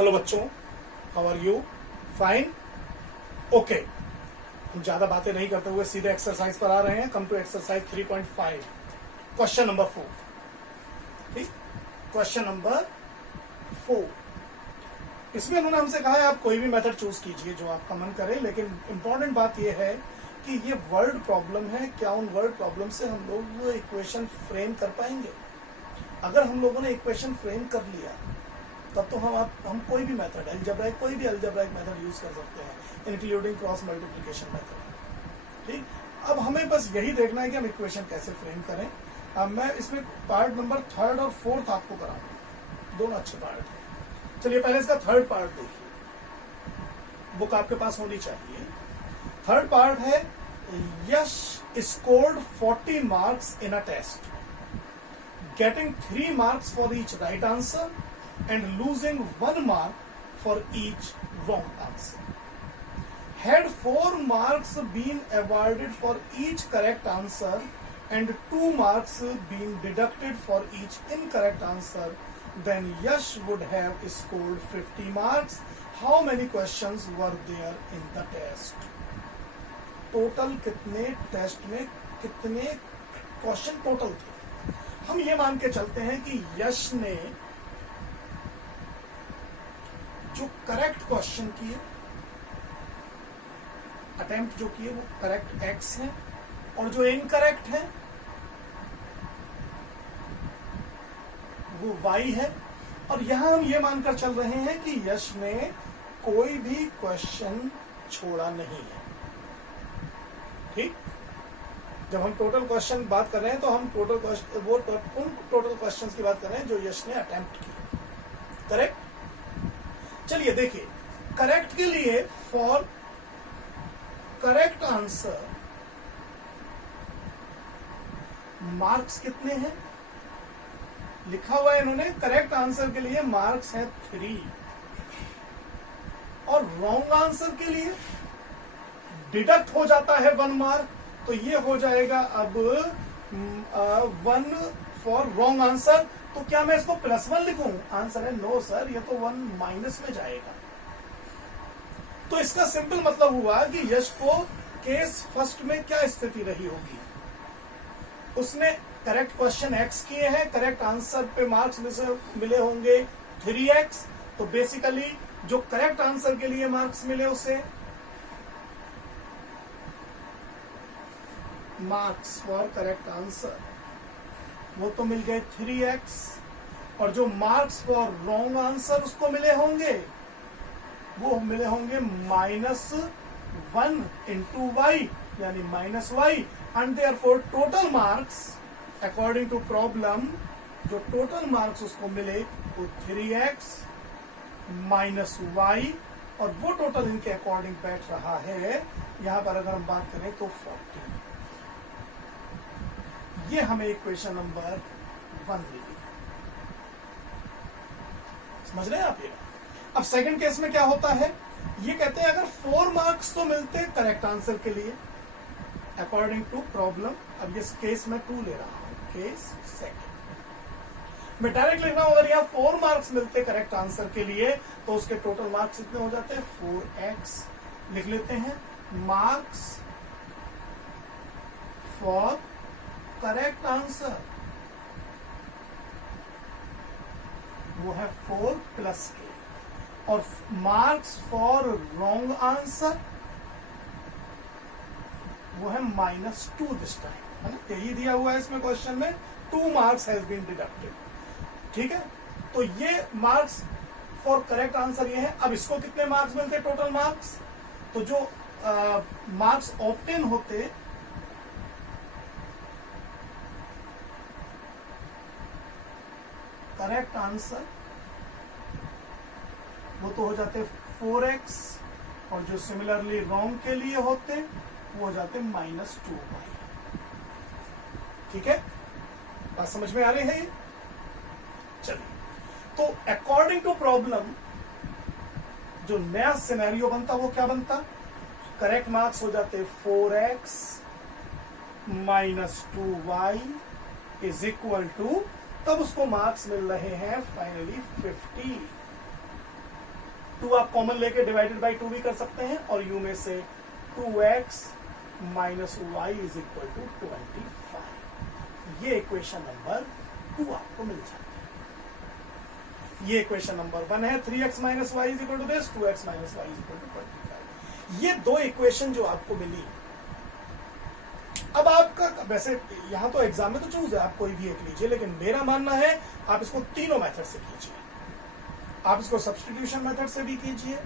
Hello बच्चों, how are you? Fine, okay. हम ज्यादा बातें नहीं करते हुए सीधे एक्सरसाइज पर आ रहे हैं। Come to exercise 3.5, question number 4। ठीक, क्वेश्चन नंबर 4। इसमें उन्होंने हमसे कहा है आप कोई भी मेथड चूज कीजिए जो आपका मन करे, लेकिन इंपॉर्टेंट बात यह है कि ये वर्ड प्रॉब्लम है। क्या उन वर्ड प्रॉब्लम से हम लोग इक्वेशन फ्रेम कर पाएंगे? अगर हम लोगों ने इक्वेशन फ्रेम कर लिया तब तो हम कोई भी मेथड अलजेब्राइक कोई भी अलजेब्राइक मेथड यूज कर सकते हैं, इंक्लूडिंग क्रॉस मल्टीप्लिकेशन मेथड। ठीक, अब हमें बस यही देखना है कि हम इक्वेशन कैसे फ्रेम करें। अब मैं इसमें पार्ट नंबर 3rd और 4th आपको कराऊंगा, दोनों अच्छे पार्ट हैं। चलिए पहले इसका 3rd पार्ट देखिए, बुक आपके पास होनी चाहिए। 3rd पार्ट है, Yash scored 40 marks in a test, getting 3 marks for each right answer and losing 1 mark for each wrong answer. Had 4 marks been awarded for each correct answer and 2 marks being deducted for each incorrect answer, then Yash would have scored 50 marks. How many questions were there in the test? Total कितने test में कितने question total थे? हम ये मान के चलते हैं कि यश ने जो करेक्ट क्वेश्चन किए, अटेम्प्ट जो किए वो करेक्ट एक्स है, और जो इनकरेक्ट है वो वाई है। और यहां हम ये मानकर चल रहे हैं कि यश ने कोई भी क्वेश्चन छोड़ा नहीं है। ठीक, जब हम टोटल क्वेश्चन बात कर रहे हैं तो हम टोटल क्वेश्चन उन टोटल क्वेश्चंस की बात कर रहे हैं जो यश ने अटेम्प्ट की। करेक्ट। चलिए देखिए, करेक्ट के लिए फॉर करेक्ट आंसर मार्क्स कितने हैं लिखा हुआ है इन्होंने। करेक्ट आंसर के लिए मार्क्स है 3 और रॉन्ग आंसर के लिए डिडक्ट हो जाता है 1 मार्क, तो ये हो जाएगा अब 1 फॉर रॉन्ग आंसर। तो क्या मैं इसको +1 लिखूं? आंसर है नो सर, ये तो 1 माइनस में जाएगा। तो इसका सिंपल मतलब हुआ कि यश को केस फर्स्ट में क्या स्थिति रही होगी, उसने करेक्ट क्वेश्चन एक्स किए हैं, करेक्ट आंसर पे मार्क्स मिले होंगे 3x। तो बेसिकली जो करेक्ट आंसर के लिए मार्क्स मिले उसे मार्क्स फॉर करेक्ट आंसर वो तो मिल गए 3x, और जो मार्क्स फॉर रॉन्ग आंसर उसको मिले होंगे वो मिले होंगे -1 into y, यानी -y। And therefore total marks according to problem, जो टोटल मार्क्स उसको मिले वो 3x -y, और वो टोटल इनके अकॉर्डिंग बैठ रहा है यहां पर अगर हम बात करें तो 40। ये हमें इक्वेशन नंबर 1 मिली। समझ रहे हैं आप ये? अब सेकंड केस में क्या होता है, ये कहते हैं अगर 4 मार्क्स तो मिलते करेक्ट आंसर के लिए अकॉर्डिंग टू प्रॉब्लम। अब ये केस में 2 ले रहा हूं, केस सेकंड। मैं डायरेक्ट लिख रहा हूं, अगर यहां 4 मार्क्स मिलते करेक्ट आंसर के लिए तो उसके टोटल मार्क्स कितने हो जाते हैं? 4x। लिख लेते हैं, मार्क्स फॉर करेक्ट आंसर वो है 4 + k, और मार्क्स फॉर रॉन्ग आंसर वो है -2 दिस टाइम, है ना? यही दिया हुआ है इसमें क्वेश्चन में, 2 मार्क्स हैज बीन डिडक्टेड। ठीक है, तो ये मार्क्स फॉर करेक्ट आंसर ये है। अब इसको कितने मार्क्स मिलते टोटल मार्क्स? तो जो मार्क्स ऑब्टेन होते करेक्ट आंसर वो तो हो जाते 4x, और जो सिमिलरली रॉन्ग के लिए होते वो हो जाते -2y। ठीक है, बात समझ में आ रही है ये? चलिए, तो अकॉर्डिंग टू प्रॉब्लम जो नया सिनेरियो बनता वो क्या बनता? करेक्ट मार्क्स हो जाते 4x -2y is equal to, तब उसको मार्क्स मिल रहे हैं फाइनली 50। 2 आप कॉमन लेके डिवाइडेड बाई 2 भी कर सकते हैं, और u में से 2x minus y is equal to 25। ये इक्वेशन नंबर 2 आपको मिल जाती है। ये इक्वेशन नंबर 1 है, 3x minus y is equal to this, 2x minus y is equal to 25। ये दो इक्वेशन जो आपको मिली। अब आपका वैसे यहां तो एग्जाम में तो चूज है, आप कोई भी एक लीजिए, लेकिन मेरा मानना है आप इसको तीनों मेथड से कीजिए। आप इसको सब्स्टिट्यूशन मेथड से भी कीजिए,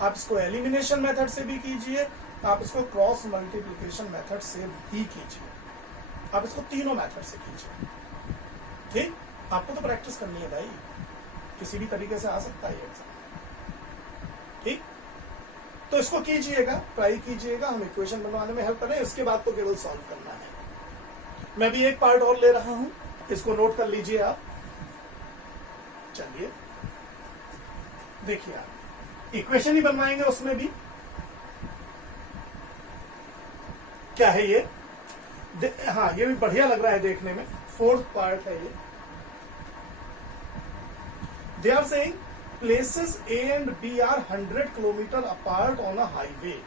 आप इसको एलिमिनेशन मेथड से भी कीजिए, आप इसको क्रॉस मल्टीप्लिकेशन मेथड से भी कीजिए। आप इसको तीनों मेथड से कीजिए। ठीक, आपको तो प्रैक्टिस करनी है भाई, किसी भी तरीके से आ सकता है एग्जाम। ठीक, तो इसको कीजिएगा, ट्राई कीजिएगा, हम इक्वेशन बनवाने में हेल्प कर रहे हैं, इसके बाद तो केवल सॉल्व करना है। मैं भी एक पार्ट और ले रहा हूं, इसको नोट कर लीजिए आप। चलिए देखिए, आप इक्वेशन ही बनवाएंगे, उसमें भी क्या है ये, हाँ ये भी बढ़िया लग रहा है देखने में। 4th पार्ट है ये। They are saying places A and B are 100 kilometers apart on a highway.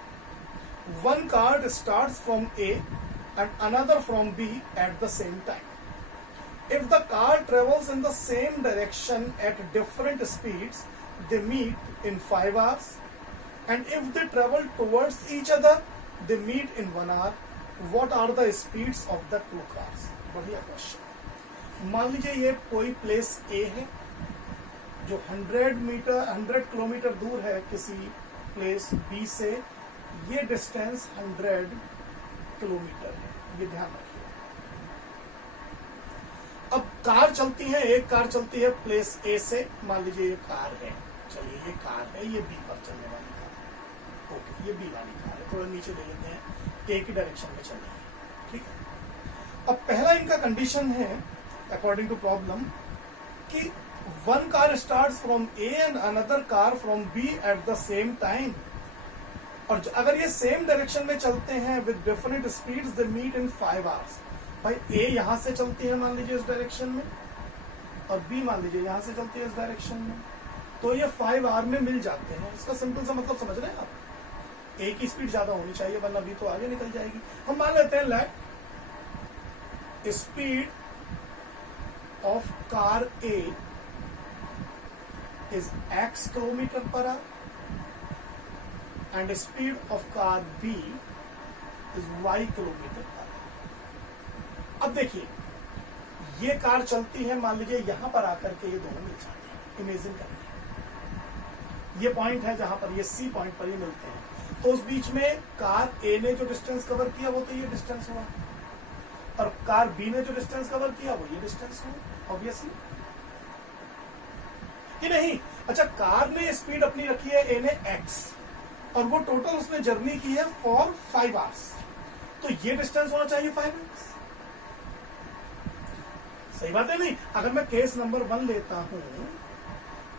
One car starts from A and another from B at the same time. If the car travels in the same direction at different speeds, they meet in 5 hours. And if they travel towards each other, they meet in 1 hour. What are the speeds of the two cars? बढ़िया question. मान लीजिए ये कोई place A है जो 100 kilometre दूर है किसी प्लेस बी से। ये डिस्टेंस 100 किलोमीटर है, ये ध्यान रखिए। अब कार चलती है, एक कार चलती है प्लेस ए से, मान लीजिए ये कार है, चलिए ये कार है, ये बी पर चलने वाली कार है। ओके, ये बी वाली कार है, थोड़ा नीचे ले लेते हैं, ए की डायरेक्शन में चल रही है। ठीक है, अब पहला इनका कंडीशन है अकॉर्डिंग टू प्रॉब्लम कि one car starts from A and another car from B at the same time. और अगर ये सेम डायरेक्शन में चलते हैं with different speeds, they meet in 5 hours. भाई A यहां से चलती है मान लीजिए इस डायरेक्शन में, और B मान लीजिए यहां से चलती है इस डायरेक्शन में, तो ये 5 आवर में मिल जाते हैं। इसका सिंपल सा मतलब समझ रहे हैं आप? A की स्पीड ज्यादा होनी चाहिए वरना B तो आगे निकल जाएगी। हम मान लेते हैं let speed of car A is x kilometer per hour and speed of car B is y kilometer per hour। अब देखिए ये कार चलती है, मान लीजिए यहां पर आकर के ये दोनों मिल जाते हैं। इमेजिन करिए ये पॉइंट है जहां पर ये सी पॉइंट पर ये मिलते हैं, तो उस बीच में कार ए ने जो डिस्टेंस कवर किया वो तो ये डिस्टेंस हुआ, और कार बी ने जो डिस्टेंस कवर किया वो ये डिस्टेंस हुआ ऑब्वियसली कि नहीं। अच्छा, कार ने स्पीड अपनी रखी है ए ने x, और वो टोटल उसने जर्नी की है फॉर 5 आवर्स, तो ये डिस्टेंस होना चाहिए 5x। सही बात है नहीं? अगर मैं केस नंबर 1 लेता हूं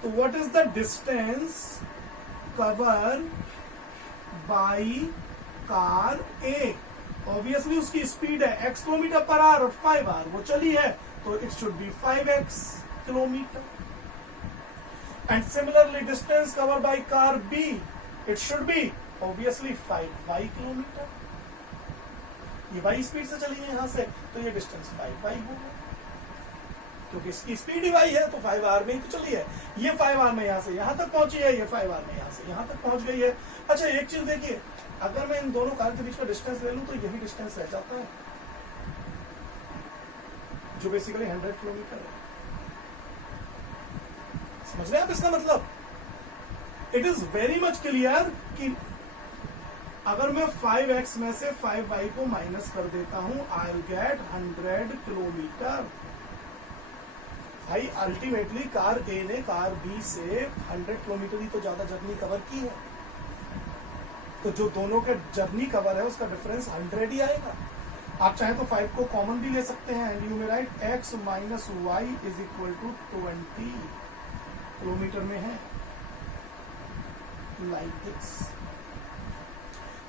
तो what is the distance cover by car A? Obviously उसकी स्पीड है x किलोमीटर पर आवर और 5 आवर वो चली है, तो it should be 5x kilometre. And similarly, distance covered by car B, it should be obviously 5y kilometer. ये y speed से चली है यहां से, तो ये डिस्टेंस 5y होगा, क्योंकि इसकी स्पीड ही y है, तो 5 आवर में ही तो चली है। ये 5 आवर में यहां से यहां तक पहुंची है, ये 5 आवर में यहां से यहां तक पहुंच गई है। अच्छा, एक चीज देखिए, अगर मैं इन दोनों कार के बीच का डिस्टेंस ले लूं तो यही डिस्टेंस रह जाता है, जो बेसिकली 100 किलोमीटर है। समझ रहे हैं आप इसका मतलब? It is very much clear कि अगर मैं 5x में से 5y को माइनस कर देता हूं, आई विल गेट 100 किलोमीटर। भाई अल्टीमेटली कार ए ने कार बी से 100 किलोमीटर ही तो ज्यादा जर्नी कवर की है, तो जो दोनों के जर्नी कवर है उसका डिफरेंस 100 ही आएगा। आप चाहे तो 5 को कॉमन भी ले सकते हैं, एंड यू में right x minus y is equal to 20 kilometre में है, लाइक दिस।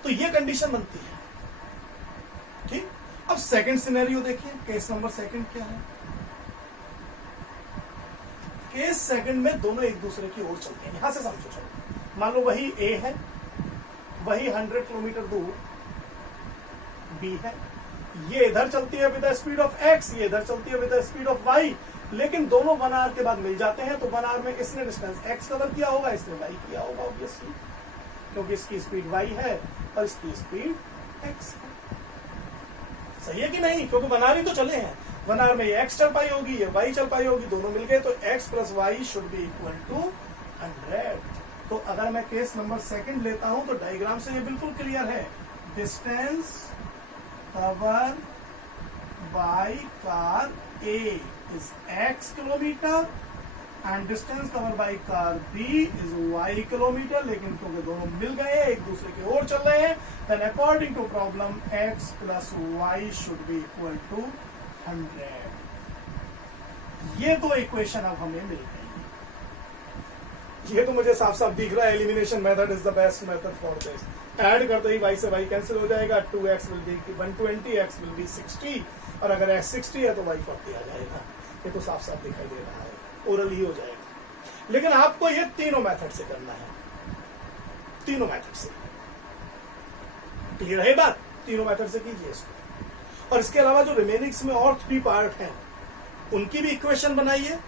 तो ये कंडीशन बनती है। ठीक, अब सेकंड सिनेरियो देखिए, केस नंबर सेकंड क्या है? केस सेकंड में दोनों एक दूसरे की ओर चलते हैं, यहां से समझो। चलो मान लो वही A है, वही 100 किलोमीटर दूर B है, ये इधर चलती है with the speed of x, ये इधर चलती है with the speed of y, लेकिन दोनों 1 आवर के बाद मिल जाते हैं। तो 1 आवर में इसने डिस्टेंस x कवर किया होगा, इसने y किया होगा ऑब्वियसली, क्योंकि इसकी स्पीड y है और इसकी स्पीड x है। सही है कि नहीं? क्योंकि 1 आवर ही तो चले हैं, 1 आवर में ये x चल पाई होगी, ये y चल पाई होगी, दोनों मिल गए, तो x plus y should be equal to 100। तो अगर मैं केस नंबर 2 लेता हूं तो डायग्राम से ये बिल्कुल क्लियर है। Distance cover by car A is x kilometre and distance cover by car B is y kilometre, लेकिन क्योंकि दोनों मिल गए, एक दूसरे की ओर चल रहे हैं, then according to problem x plus y should be equal to 100। ये तो इक्वेशन अब हमें मिल गई। ये तो मुझे साफ साफ दिख रहा है, elimination method is the best method for this. Add करते ही y से y कैंसिल हो जाएगा, 2x will be 120, x will be 60, और अगर x 60 है तो y 40 आ जाएगा। ये तो साफ साफ दिखाई दे रहा है, ओरल ही हो जाएगा। लेकिन आपको ये तीनों मेथड से करना है, तीनों मेथड से। क्लियर है बात? तीनों मेथड से कीजिए इसको। और इसके अलावा जो रिमेनिंग्स में और 3 पार्ट हैं उनकी भी इक्वेशन बनाइए,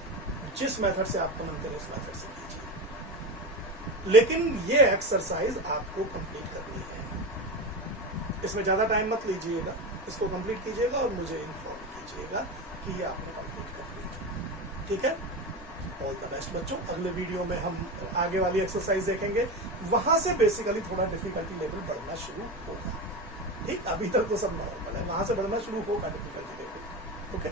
जिस मेथड से आपको मन करे उस मेथड से कीजिए। लेकिन ये एक्सरसाइज आपको कंप्लीट करनी है, इसमें ज्यादा टाइम मत लीजिएगा, इसको कंप्लीट कीजिएगा और मुझे इन्फॉर्म कीजिएगा कि ये आपने कंप्लीट कर ली। ठीक है? ऑल द बेस्ट बच्चों। अगले वीडियो में हम आगे वाली एक्सरसाइज देखेंगे, वहां से बेसिकली थोड़ा डिफिकल्टी लेवल बढ़ना शुरू होगा। ठीक, अभी तक तो सब नॉर्मल है, वहां से बढ़ना शुरू होगा डिफिकल्टी लेवल। ओके।